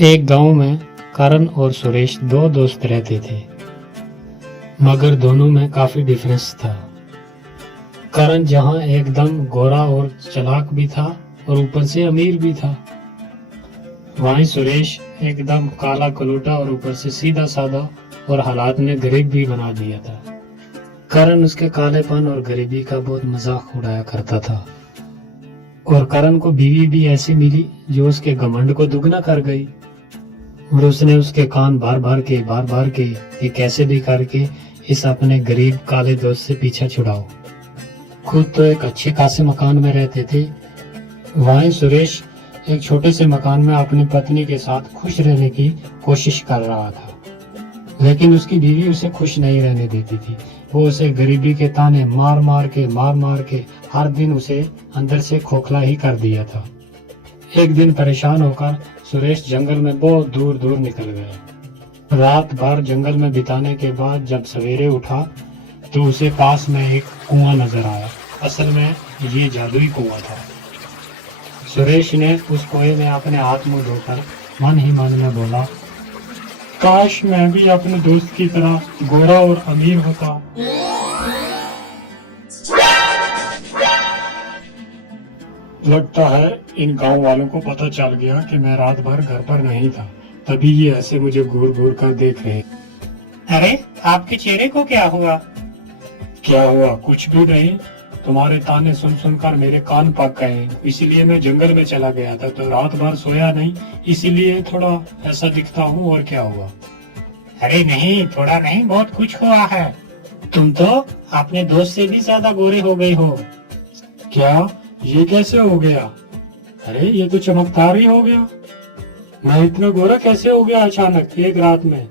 एक गांव में करण और सुरेश दो दोस्त रहते थे, मगर दोनों में काफी डिफरेंस था। करण जहां एकदम गोरा और चालाक भी था और ऊपर से अमीर भी था, वहीं सुरेश एकदम काला कलूटा और ऊपर से सीधा साधा और हालात ने गरीब भी बना दिया था। करण उसके कालेपन और गरीबी का बहुत मजाक उड़ाया करता था और करण को बीवी भी ऐसी मिली जो उसके घमंड को दुगना कर गई और उसने उसके कान बार बार के ये कैसे भी करके इस अपने गरीब काले दोस्त से पीछा छुड़ाओ। खुद तो एक अच्छे खासे मकान में रहते थे, वहीं सुरेश एक छोटे से मकान में अपनी पत्नी के साथ खुश रहने की कोशिश कर रहा था, लेकिन उसकी बीवी उसे खुश नहीं रहने देती थी। वो उसे गरीबी के ताने मार मार के हर दिन उसे अंदर से खोखला ही कर दिया था। एक दिन परेशान होकर सुरेश जंगल में बहुत दूर दूर निकल गया। रात भर जंगल में बिताने के बाद जब सवेरे उठा तो उसे पास में एक कुआं नजर आया। असल में ये जादुई कुआं था। सुरेश ने उस कुएं में अपने हाथ मुंह धोकर मन ही मन में बोला, काश मैं भी अपने दोस्त की तरह गोरा और अमीर होता। लगता है इन गांव वालों को पता चल गया कि मैं रात भर घर पर नहीं था, तभी ये ऐसे मुझे घूर घूर कर देख रहे। अरे आपके चेहरे को क्या हुआ? क्या हुआ? कुछ भी नहीं। तुम्हारे ताने सुन सुनकर मेरे कान पक गए, इसीलिए मैं जंगल में चला गया था, तो रात भर सोया नहीं, इसीलिए थोड़ा ऐसा दिखता हूँ। और क्या हुआ? अरे नहीं, थोड़ा नहीं, बहुत कुछ हुआ है। तुम तो अपने दोस्त से भी ज्यादा गोरे हो गए हो। क्या? ये कैसे हो गया? अरे ये तो चमकदार ही हो गया। मैं इतना गोरा कैसे हो गया अचानक एक रात में?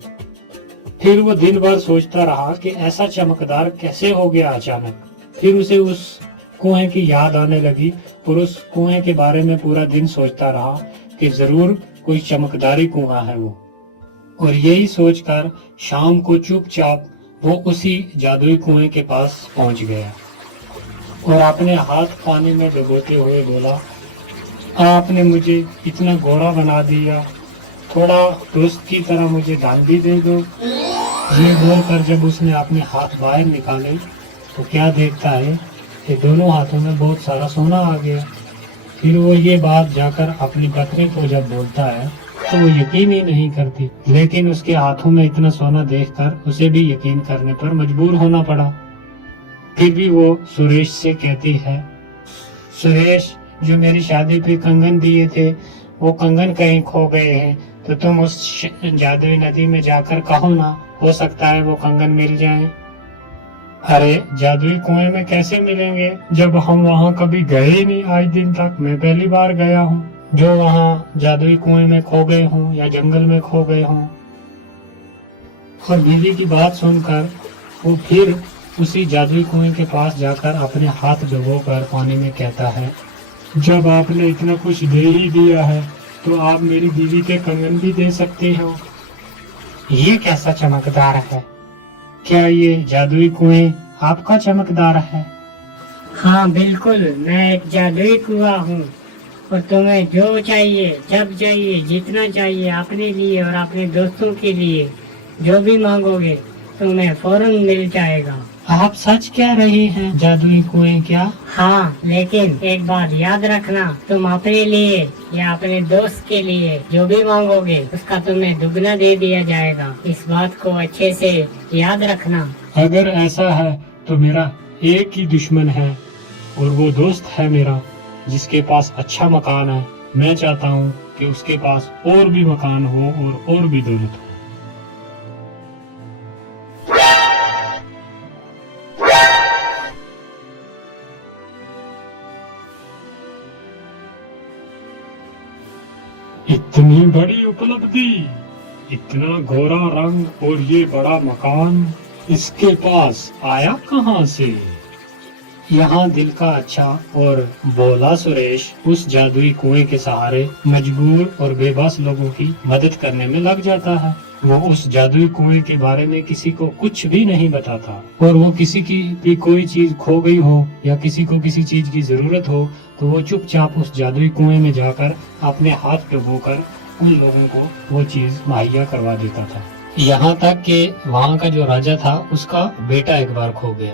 फिर वो दिन भर सोचता रहा कि ऐसा चमकदार कैसे हो गया अचानक। फिर उसे उस कुएं की याद आने लगी और उस कुएं के बारे में पूरा दिन सोचता रहा कि जरूर कोई चमकदारी कुआं है वो। और यही सोचकर शाम को चुपचाप वो उसी जादुई कुएं के पास पहुंच गया और अपने हाथ पानी में डुबोते हुए बोला, आपने मुझे इतना गोरा बना दिया, थोड़ा दोस्त की तरह मुझे दान भी दे दो। ये बोलकर जब उसने अपने हाथ बाहर निकाले तो क्या देखता है कि दोनों हाथों में बहुत सारा सोना आ गया। फिर वो ये बात जाकर अपनी पत्नी को जब बोलता है तो वो यकीन ही नहीं करती, लेकिन उसके हाथों में इतना सोना देखकर उसे भी यकीन करने पर मजबूर होना पड़ा। फिर भी वो सुरेश से कहती है, सुरेश, जो मेरी शादी पे कंगन दिए थे वो कंगन कहीं खो गए हैं, तो तुम उस जादुई नदी में जाकर कहो ना, हो सकता है वो कंगन मिल जाए। अरे जादुई कुएं में कैसे मिलेंगे जब हम वहाँ कभी गए ही नहीं। आज दिन तक मैं पहली बार गया हूँ जो वहाँ जादुई कुएं में खो गए हूँ या जंगल में खो गए हूँ। और बीवी की बात सुनकर वो फिर उसी जादुई कुएं के पास जाकर अपने हाथ डुबोकर पानी में कहता है, जब आपने इतना कुछ दे ही दिया है तो आप मेरी बीवी के कंगन भी दे सकते हो। ये कैसा चमकदार है? क्या ये जादुई कुएं आपका चमकदार है? हाँ बिल्कुल, मैं एक जादुई कुआं हूँ और तुम्हें जो चाहिए, जब चाहिए, जितना चाहिए, अपने लिए और अपने दोस्तों के लिए जो भी मांगोगे तुम्हें फौरन मिल जाएगा। आप सच कह रहे हैं? जादुई कुएं क्या? हाँ, लेकिन एक बात याद रखना, तुम अपने लिए या अपने दोस्त के लिए जो भी मांगोगे उसका तुम्हें दुगना दे दिया जाएगा। इस बात को अच्छे से याद रखना। अगर ऐसा है तो मेरा एक ही दुश्मन है और वो दोस्त है मेरा जिसके पास अच्छा मकान है। मैं चाहता हूँ कि उसके पास और भी मकान हो और भी दौलत हो। इतनी बड़ी उपलब्धि, इतना गोरा रंग और ये बड़ा मकान इसके पास आया कहाँ से? यहाँ दिल का अच्छा और भोला सुरेश उस जादुई कुएं के सहारे मजबूर और बेबस लोगों की मदद करने में लग जाता है। वो उस जादुई कुएं के बारे में किसी को कुछ भी नहीं बताता और वो किसी की भी कोई चीज खो गई हो या किसी को किसी चीज की जरूरत हो तो वो चुपचाप उस जादुई कुएं में जाकर अपने हाथ डुबोकर उन लोगों को वो चीज मुहैया करवा देता था। यहाँ तक कि वहाँ का जो राजा था उसका बेटा एक बार खो गया।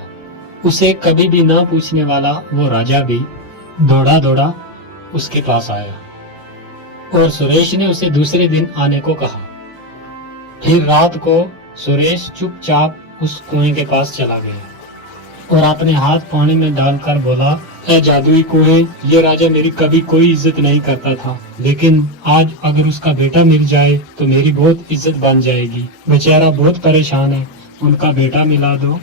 उसे कभी भी ना पूछने वाला वो राजा भी दौड़ा दौड़ा उसके पास आया और सुरेश ने उसे दूसरे दिन आने को कहा। फिर रात को सुरेश चुपचाप उस कुएं के पास चला गया और अपने हाथ पानी में डालकर बोला, ए जादुई कुएं, ये राजा मेरी कभी कोई इज्जत नहीं करता था, लेकिन आज अगर उसका बेटा मिल जाए तो मेरी बहुत इज्जत बन जाएगी। बेचारा बहुत परेशान है, उनका बेटा मिला दो।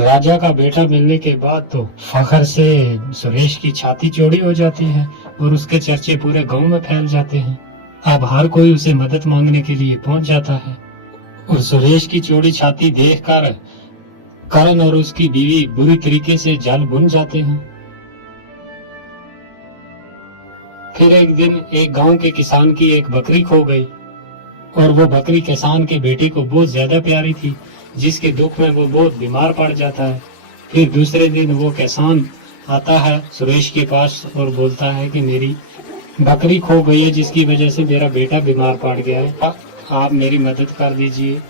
राजा का बेटा मिलने के बाद तो फखर से सुरेश की छाती चौड़ी हो जाती है और उसके चर्चे पूरे गांव में फैल जाते हैं। अब हर कोई उसे मदद मांगने के लिए पहुंच जाता है और सुरेश की चौड़ी छाती देखकर करण और उसकी बीवी बुरी तरीके से जल भुन जाते हैं। फिर एक दिन एक गांव के किसान की एक बकरी खो गई और वो बकरी किसान के बेटे को बहुत ज्यादा प्यारी थी, जिसके दुख में वो बहुत बीमार पड़ जाता है। फिर दूसरे दिन वो किसान आता है सुरेश के पास और बोलता है कि मेरी बकरी खो गई है, जिसकी वजह से मेरा बेटा बीमार पड़ गया है, आप मेरी मदद कर दीजिए,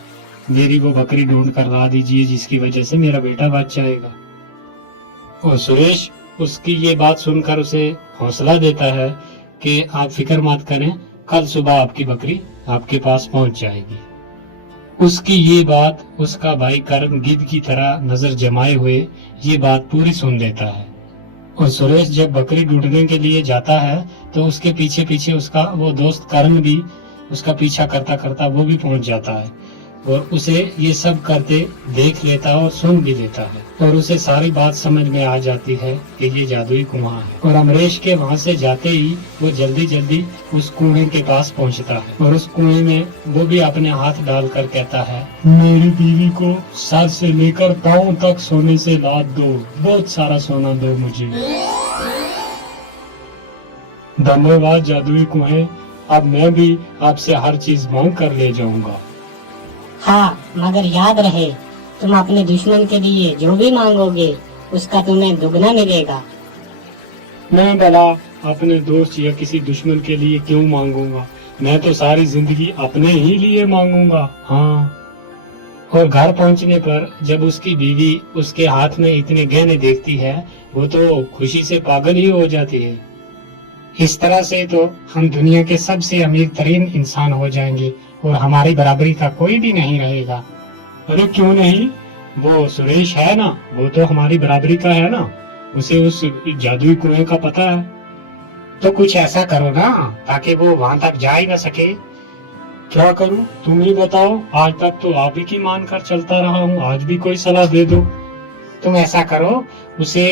मेरी वो बकरी ढूंढ कर ला दीजिए, जिसकी वजह से मेरा बेटा बच जाएगा। और सुरेश उसकी ये बात सुनकर उसे हौसला देता है कि आप फिक्र मत करें, कल सुबह आपकी बकरी आपके पास पहुंच जाएगी। उसकी ये बात उसका भाई करण गिद्ध की तरह नजर जमाए हुए ये बात पूरी सुन लेता है और सुरेश जब बकरी ढूंढने के लिए जाता है तो उसके पीछे पीछे उसका वो दोस्त करण भी उसका पीछा करता करता वो भी पहुंच जाता है और उसे ये सब करते देख लेता और सुन भी लेता है और उसे सारी बात समझ में आ जाती है कि ये जादुई कुआं है। और अमरीश के वहां से जाते ही वो जल्दी जल्दी उस कुएं के पास पहुंचता है और उस कुएं में वो भी अपने हाथ डालकर कहता है, मेरी बीवी को सर से लेकर पांव तक सोने से लाद दो, बहुत सारा सोना दो मुझे। धन्यवाद जादुई कुएं, अब मैं भी आपसे हर चीज मांग कर ले जाऊंगा। हाँ, मगर याद रहे, तुम अपने दुश्मन के लिए जो भी मांगोगे उसका तुम्हें दुगना मिलेगा। मैं भला अपने दोस्त या किसी दुश्मन के लिए क्यों मांगूंगा, मैं तो सारी जिंदगी अपने ही लिए मांगूंगा। हाँ। और घर पहुंचने पर जब उसकी बीवी उसके हाथ में इतने गहने देखती है वो तो खुशी से पागल ही हो जाती है। इस तरह से तो हम दुनिया के सबसे अमीर तरीन इंसान हो जाएंगे और हमारी बराबरी का कोई भी नहीं रहेगा। अरे क्यों नहीं, वो सुरेश है ना, वो तो हमारी बराबरी का है ना, उसे उस जादुई कुएं का पता है। तो कुछ ऐसा करो ना ताकि वो वहां तक जा ही ना सके। क्या करूं, तुम ही बताओ, आज तक तो आप ही की मानकर चलता रहा हूँ, आज भी कोई सलाह दे दो। तुम ऐसा करो, उसे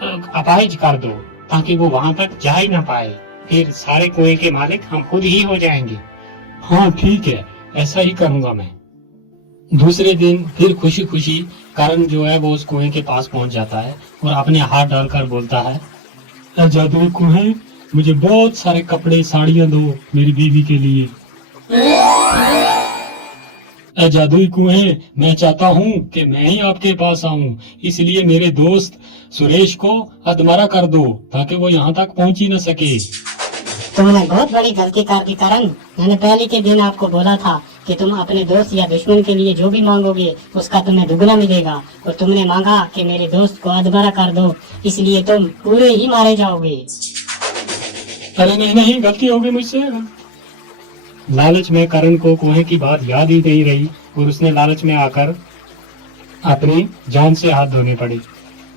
अपाहिज कर दो ताकि वो वहां तक जा ही ना पाए, फिर सारे कुएं के मालिक हम खुद ही हो जाएंगे। हाँ ठीक है, ऐसा ही करूंगा मैं। दूसरे दिन फिर खुशी खुशी करण जो है वो उस कुएं के पास पहुंच जाता है और अपने हाथ डालकर बोलता है, जादुई कुएं, मुझे बहुत सारे कपड़े साड़ियां दो मेरी बीवी के लिए। जादुई कुएं, मैं चाहता हूँ कि मैं ही आपके पास आऊं, इसलिए मेरे दोस्त सुरेश को अधमरा कर दो ताकि वो यहाँ तक पहुँच ही न सके। तुमने बहुत बड़ी गलती कर दी करण, मैंने पहले के दिन आपको बोला था कि तुम अपने दोस्त या दुश्मन के लिए जो भी मांगोगे उसका तुम्हें दुगना मिलेगा, और तुमने मांगा कि मेरे दोस्त को अधमरा कर दो, इसलिए तुम पूरे ही मारे जाओगे। अरे नहीं नहीं, गलती हो गई मुझसे। लालच में करण को कुएं की बात याद ही नहीं रही और उसने लालच में आकर अपनी जान से हाथ धोने पड़े।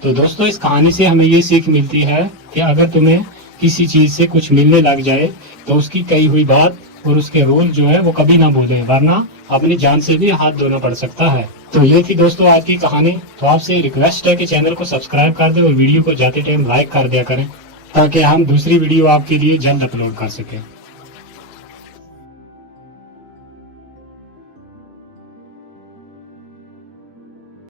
तो दोस्तों, इस कहानी से हमें ये सीख मिलती है कि अगर तुम्हें किसी चीज से कुछ मिलने लग जाए तो उसकी कही हुई बात और उसके रोल जो है वो कभी ना भूलें, वरना अपनी जान से भी हाथ धोना पड़ सकता है। तो ये थी दोस्तों आज की कहानी। तो आपसे रिक्वेस्ट है कि चैनल को सब्सक्राइब कर दें और वीडियो को जाते टाइम लाइक कर दिया करें ताकि हम दूसरी वीडियो आपके लिए जल्द अपलोड कर सकें।